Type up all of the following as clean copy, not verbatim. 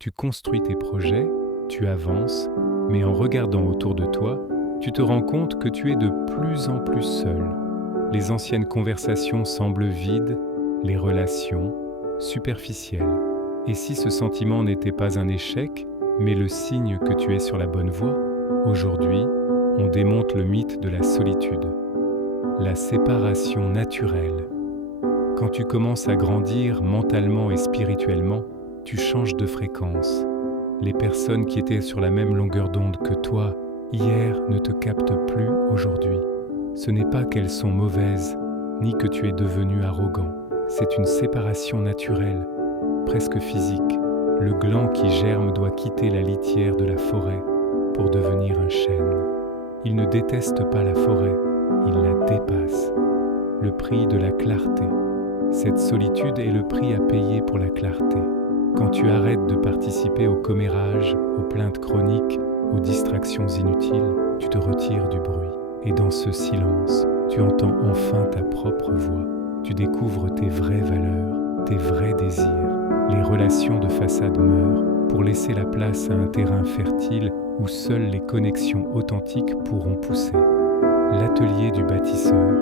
Tu construis tes projets, tu avances, mais en regardant autour de toi, tu te rends compte que tu es de plus en plus seul. Les anciennes conversations semblent vides, les relations superficielles. Et si ce sentiment n'était pas un échec, mais le signe que tu es sur la bonne voie, aujourd'hui, on démonte le mythe de la solitude. La séparation naturelle. Quand tu commences à grandir mentalement et spirituellement, tu changes de fréquence. Les personnes qui étaient sur la même longueur d'onde que toi hier ne te captent plus aujourd'hui. Ce n'est pas qu'elles sont mauvaises, ni que tu es devenu arrogant. C'est une séparation naturelle, presque physique. Le gland qui germe doit quitter la litière de la forêt pour devenir un chêne. Il ne déteste pas la forêt, il la dépasse. Le prix de la clarté. Cette solitude est le prix à payer pour la clarté. Quand tu arrêtes de participer au commérage, aux plaintes chroniques, aux distractions inutiles, tu te retires du bruit. Et dans ce silence, tu entends enfin ta propre voix. Tu découvres tes vraies valeurs, tes vrais désirs. Les relations de façade meurent pour laisser la place à un terrain fertile où seules les connexions authentiques pourront pousser. L'atelier du bâtisseur.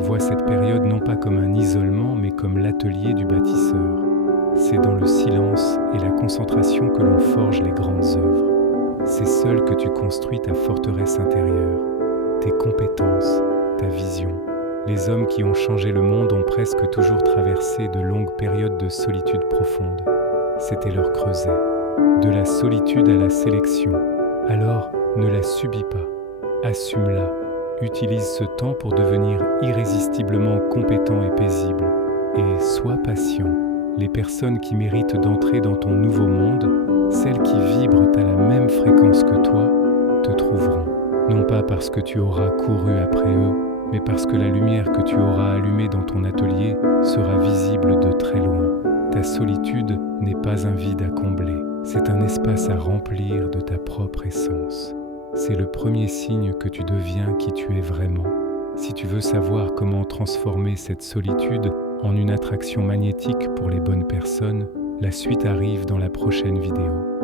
Vois cette période non pas comme un isolement, mais comme l'atelier du bâtisseur. C'est dans le silence et la concentration que l'on forge les grandes œuvres. C'est seul que tu construis ta forteresse intérieure, tes compétences, ta vision. Les hommes qui ont changé le monde ont presque toujours traversé de longues périodes de solitude profonde. C'était leur creuset. De la solitude à la sélection. Alors, ne la subis pas. Assume-la. Utilise ce temps pour devenir irrésistiblement compétent et paisible. Et sois patient. Les personnes qui méritent d'entrer dans ton nouveau monde, celles qui vibrent à la même fréquence que toi, te trouveront. Non pas parce que tu auras couru après eux, mais parce que la lumière que tu auras allumée dans ton atelier sera visible de très loin. Ta solitude n'est pas un vide à combler, c'est un espace à remplir de ta propre essence. C'est le premier signe que tu deviens qui tu es vraiment. Si tu veux savoir comment transformer cette solitude en une attraction magnétique pour les bonnes personnes, la suite arrive dans la prochaine vidéo.